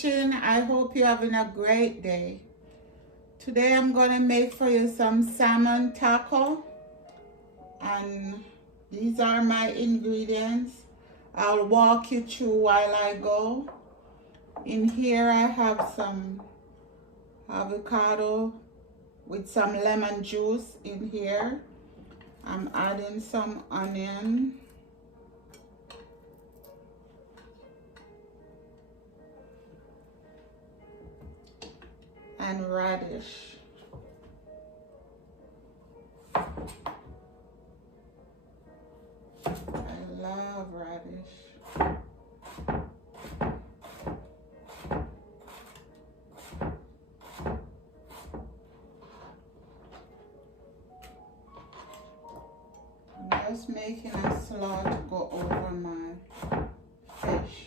kitchen. I hope you're having a great day. Today I'm going to make for you some salmon taco, and these are my ingredients. I'll walk you through while I go. In here I have some avocado with some lemon juice in here. I'm adding some onion. And radish. I love radish. I'm just making a slaw to go over my fish.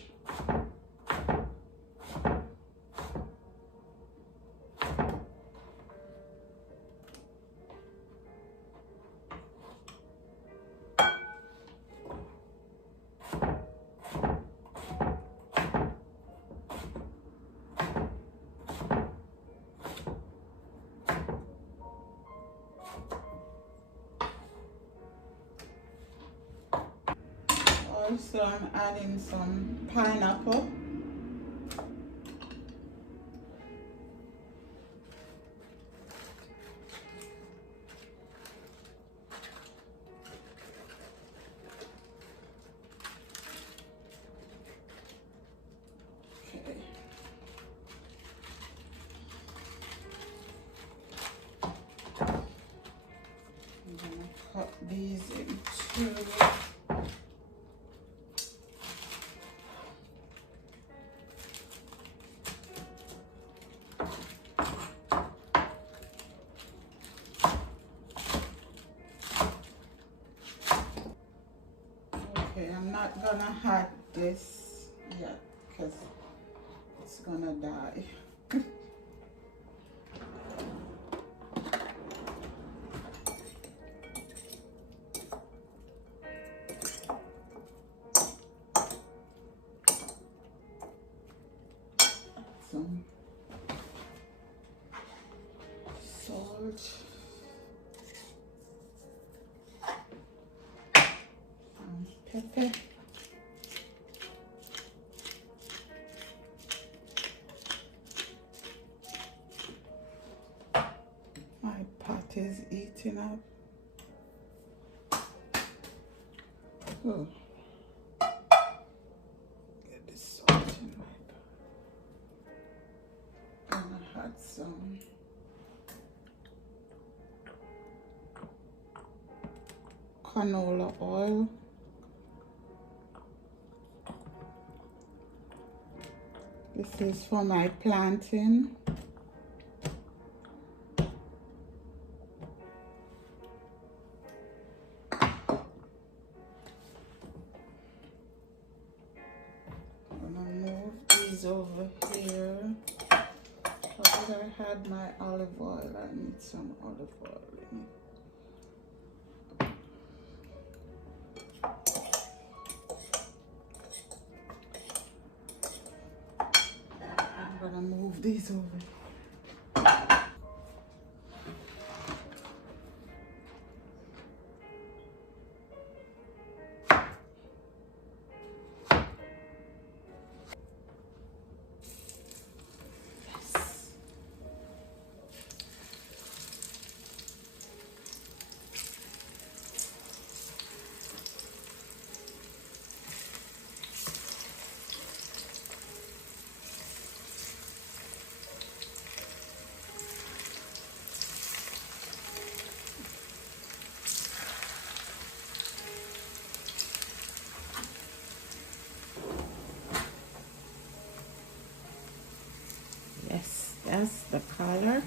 Also, I'm adding some pineapple. Okay. I'm gonna cut these into I'm not gonna add this yet because it's gonna die. Some salt. Pepper. My pot is eating up. Oh. Get this salt in my pot. And I had some canola oil. This is for my plantain. I'm gonna move these over here. Because I had my olive oil, I need some olive oil in it. I'm gonna move these over. Yes, that's the color.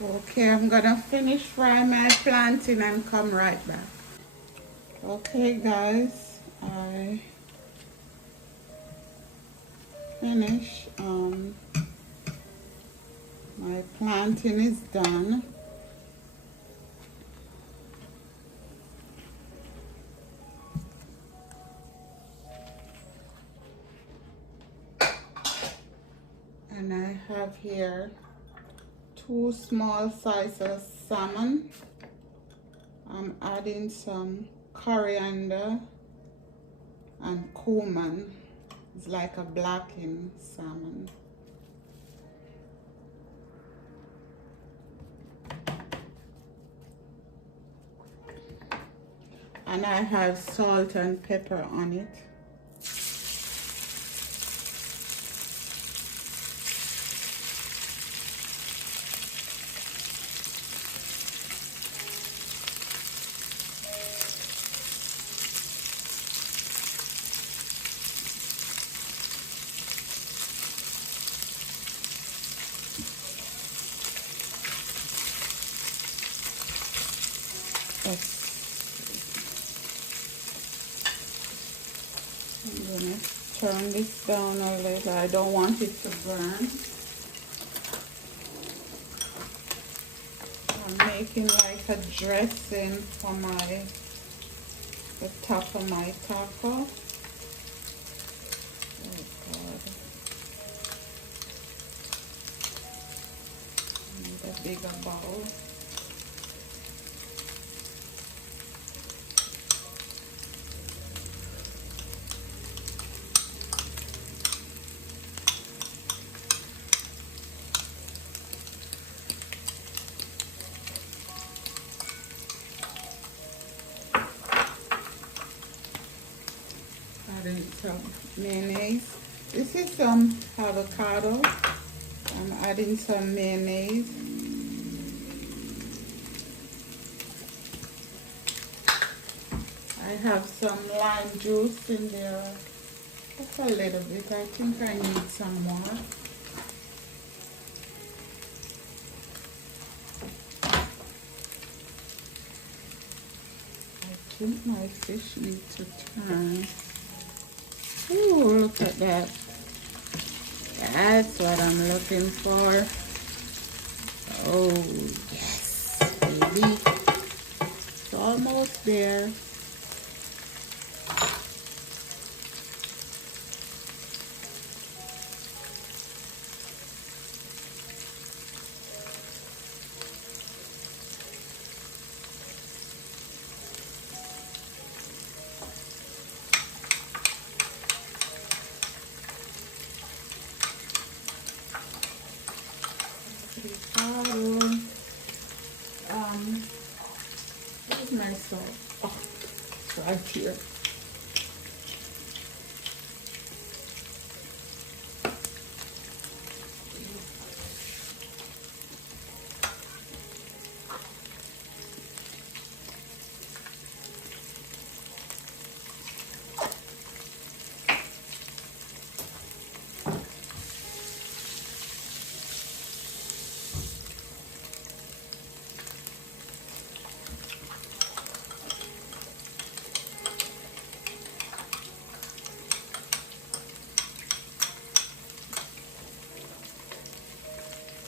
Okay, I'm gonna finish frying my plantain and come right back. Okay guys, I finished. My plantain is done. And I have here 2 small slices of salmon. I'm adding some coriander and cumin. It's like a blackened salmon. And I have salt and pepper on it. I'm gonna turn this down a little. I don't want it to burn. I'm making like a dressing for the top of my taco. Oh God. I need a bigger bowl. Adding some mayonnaise. This is some avocado. I'm adding some mayonnaise. I have some lime juice in there. Just a little bit. I think I need some more. I think my fish needs to turn. Ooh, look at that. That's what I'm looking for. Oh, yes, baby. It's almost there. Where's my salt? Oh, it's right here.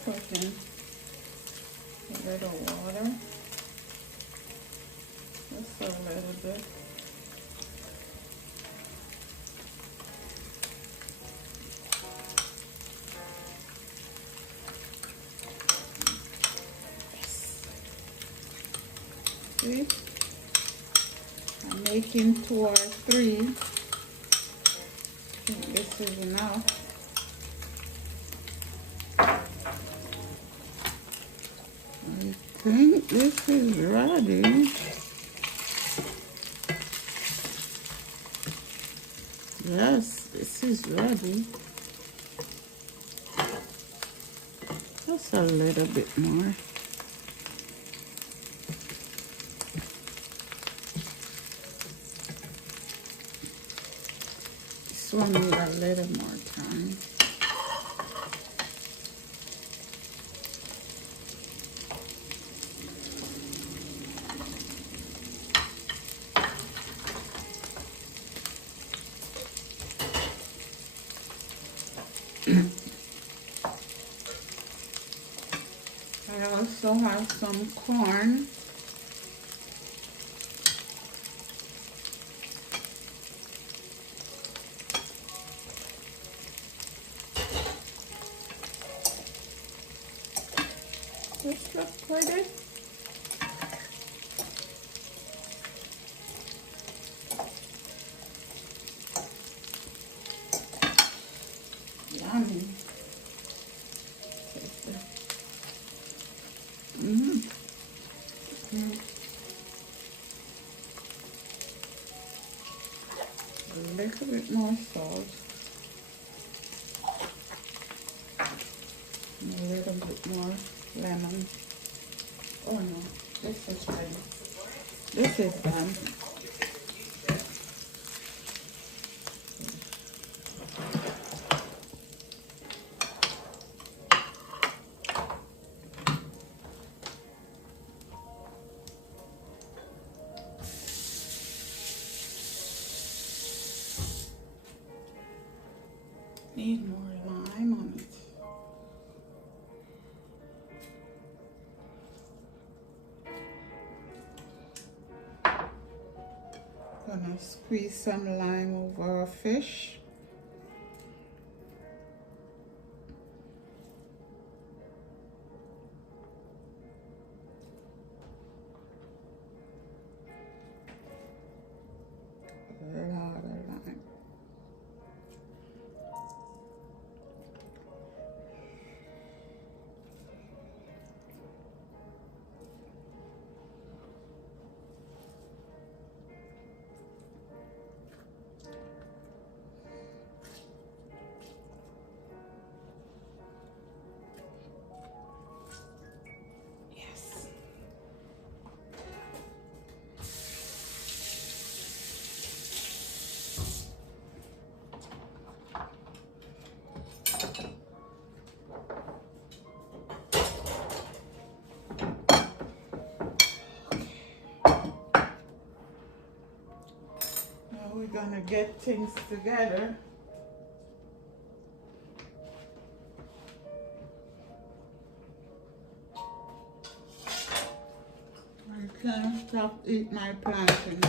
Putting a little water, just a little bit. See? I'm making 2 or 3. I think this is enough. I think this is ready. Yes, this is ready. Just a little bit more. This one need a little more time. I also have some corn. This looks pretty. Yummy. Mm. Mm. A little bit more salt. And a little bit more lemon. Oh no, this is ready. This is done. Need more lime on it. Gonna squeeze some lime over our fish. A lot of lime. Yes. Now we're gonna get things together. I can't stop eating my plantain.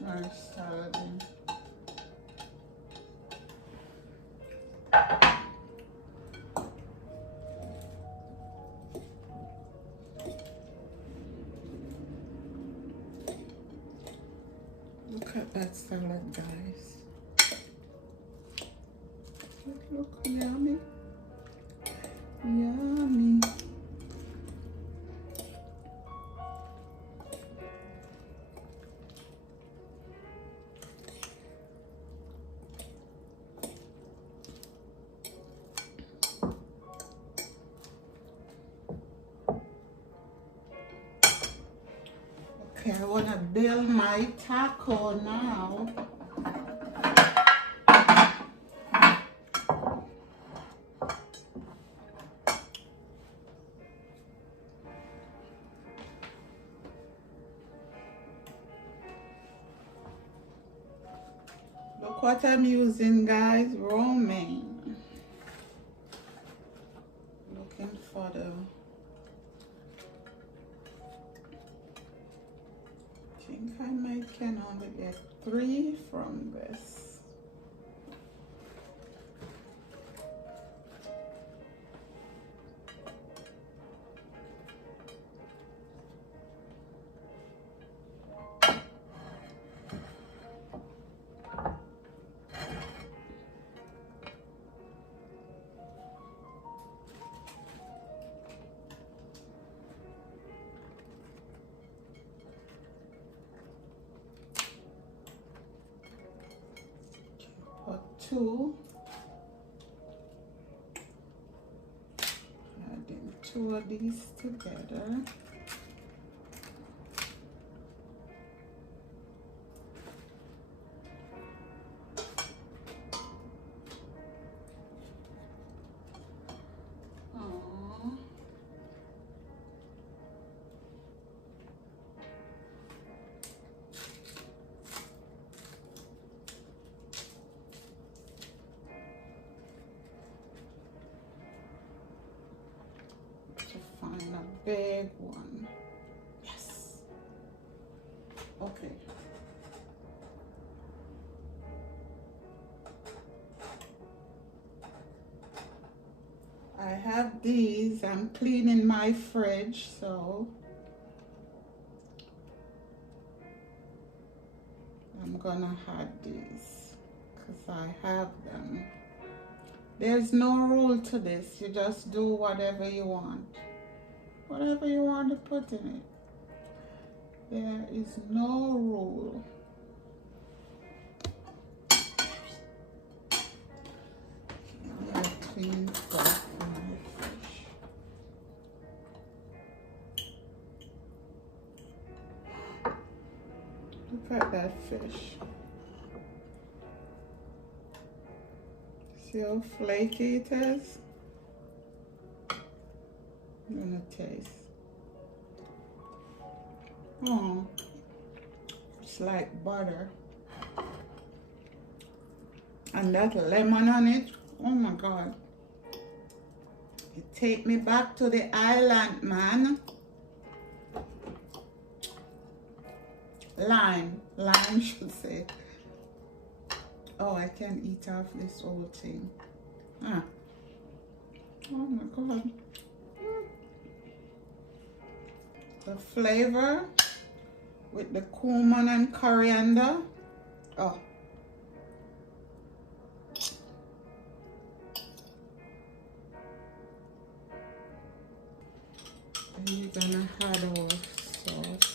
My salad. Look at that salad, guys. Look yummy. Yummy. Okay, I want to build my taco now. Look what I'm using, guys. Romaine. Looking for the... I think I might can only get 3 from this. Put 2. Adding 2 of these together. big one. Yes. Okay. I have these. I'm cleaning my fridge, so I'm gonna add these because I have them. There's no rule to this. You just do whatever you want. Whatever you want to put in it. There is no rule. I'm gonna clean stuff in my fish. Look at that fish. See how flaky it is? I'm gonna taste. Oh, it's like butter. And that lemon on it, oh my God. It take me back to the island, man. Lime should say. Oh, I can eat off this whole thing. Ah. Oh my God. The flavor with the cumin and coriander. Oh. And you're gonna add our sauce.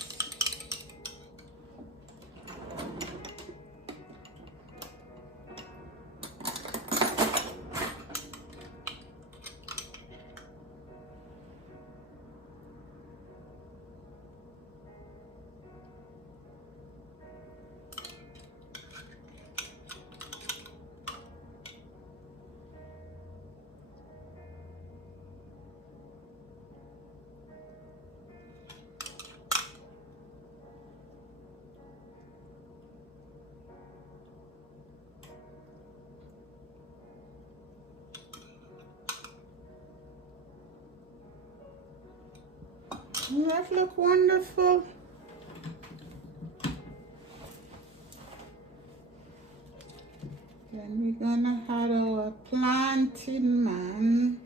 That look wonderful. Then we're gonna add our plantain, man.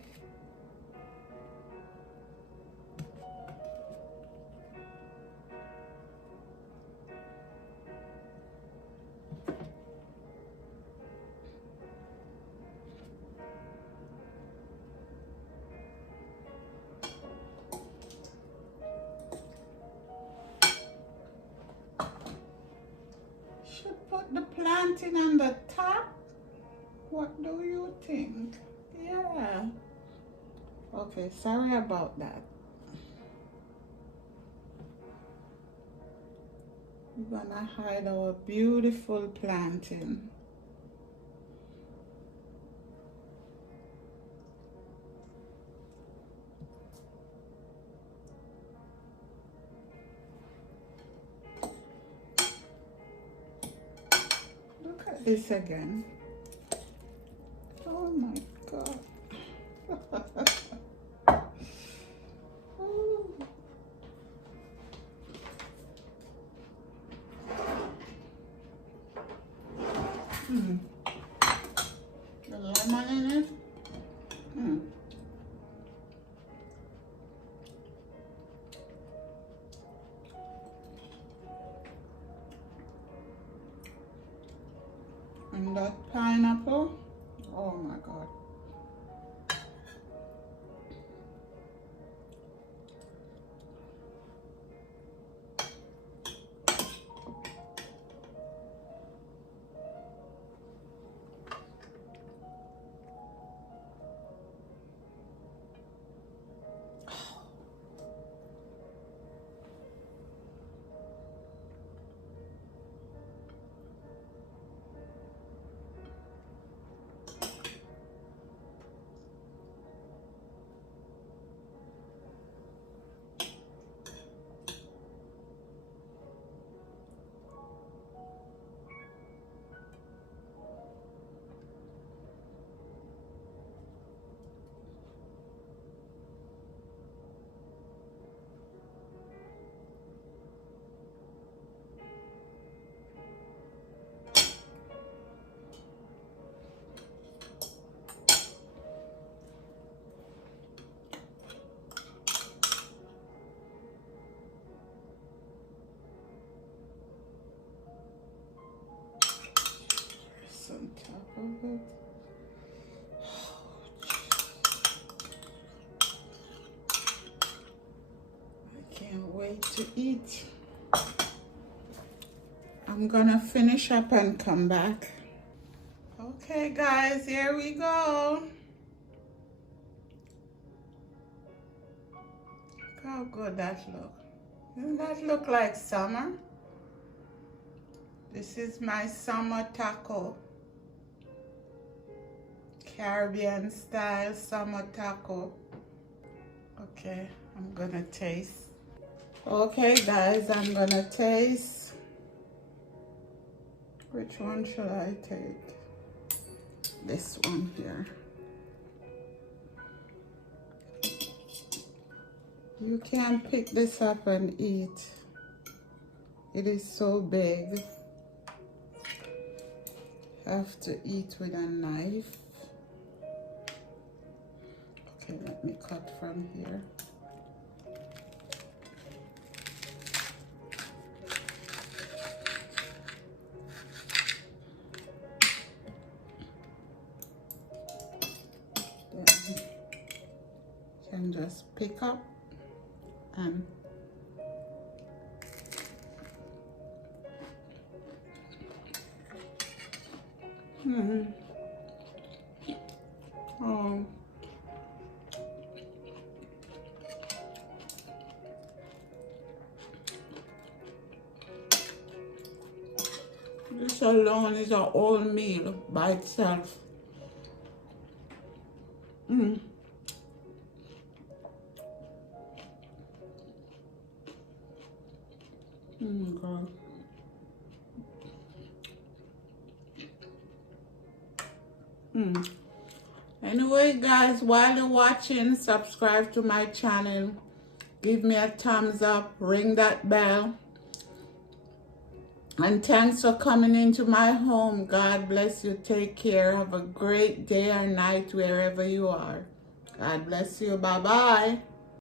Should put the plantain on the top. What do you think? Yeah. Okay, sorry about that. We're gonna hide our beautiful plantain. Look at this again. Oh my God. Ooh. The lemon in it. And that pineapple. Oh my God. of it. I can't wait to eat. I'm gonna finish up and come back. Okay guys, here we go. Look how good that looks. Doesn't that look like summer? This is my summer taco. Caribbean style summer taco. Okay, I'm gonna taste. Okay guys, I'm gonna taste. Which one should I take? This one here. You can pick this up and eat. It is so big. Have to eat with a knife. Okay, let me cut from here. Then you can just pick up and oh, this alone is a whole meal by itself. God. Anyway guys, while you're watching, subscribe to my channel, give me a thumbs up, ring that bell, and thanks for coming into my home. God bless you. Take care. Have a great day or night wherever you are. God bless you. Bye bye.